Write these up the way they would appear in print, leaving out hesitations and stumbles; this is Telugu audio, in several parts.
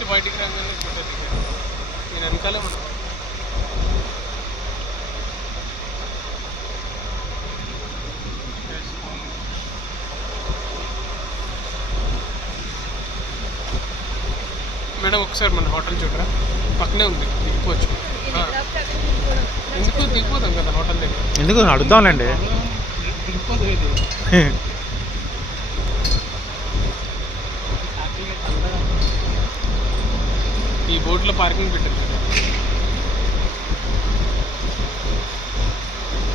జస్ట్ బయటికి రాగానే ఫోటో దిగాను. నేను వెనకాలే ఉన్నాను. మేడం ఒకసారి మన హోటల్ చూడరా, పక్కనే ఉంది, దిగిపోవచ్చు. ఎందుకు దిగిపోదాం కదా హోటల్ దగ్గర. ఎందుకు అడుగుతాంలేండి. దిగిపోదు ఈ బోట్లో పార్కింగ్ పెట్టారు కదా,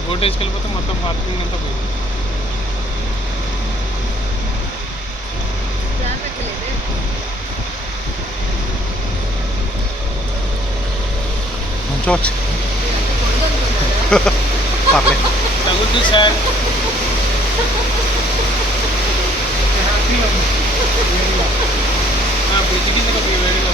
బోట్ వేసుకెళ్ళిపోతే మొత్తం పార్కింగ్ అంతా పోయింది. చూడచ్చు పర్లేదు, తగ్గుద్దు సార్. బ్రిడ్జ్ కింద వేడిగా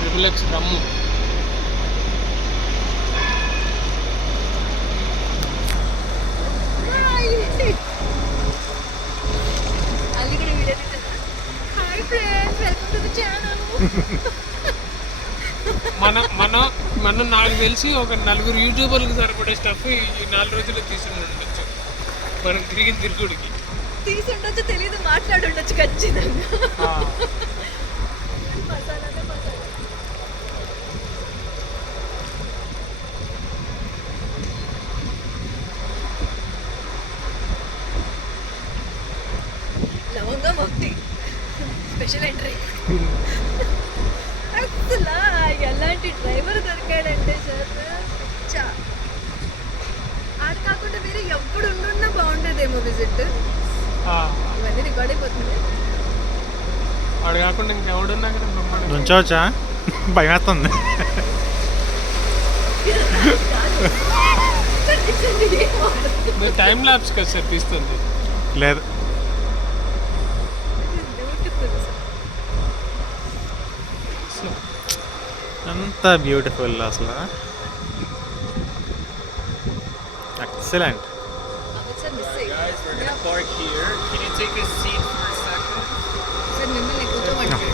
ట్రిపుల్ రమ్ము. మనం నాకు తెలిసి ఒక 4 యూట్యూబర్లకు సరిపడే స్టఫ్ ఈ 4 రోజుల్లో తీసుకుని ఉండొచ్చు. మనం తిరుగుడికి తీసి ఉండొచ్చు, తెలీదు, మాట్లాడి ఉండొచ్చు ఖచ్చితంగా. లవంగం ఒకటి స్పెషల్ ఎంట్రీ. అసలు ఎలాంటి డ్రైవర్ దొరికాడంటే సార్, ఆడ కాకుండా వేరే ఎప్పుడు ఉండున్నా బాగుండేదేమో విజిట్. ఇవన్నీ రికార్డ్ అయిపోతుంది. ఆడ కాకుండా ఇంకెవడున్నా కదా ఉంచవచ్చా? భయం వేస్తుంది. టైం ల్యాప్స్ కదా సార్ తీస్తుంది. లేదు అంత బ్యూటిఫుల్ అసలు, ఎక్సలెంట్. మిమ్మల్ని కూర్చోమంటారు.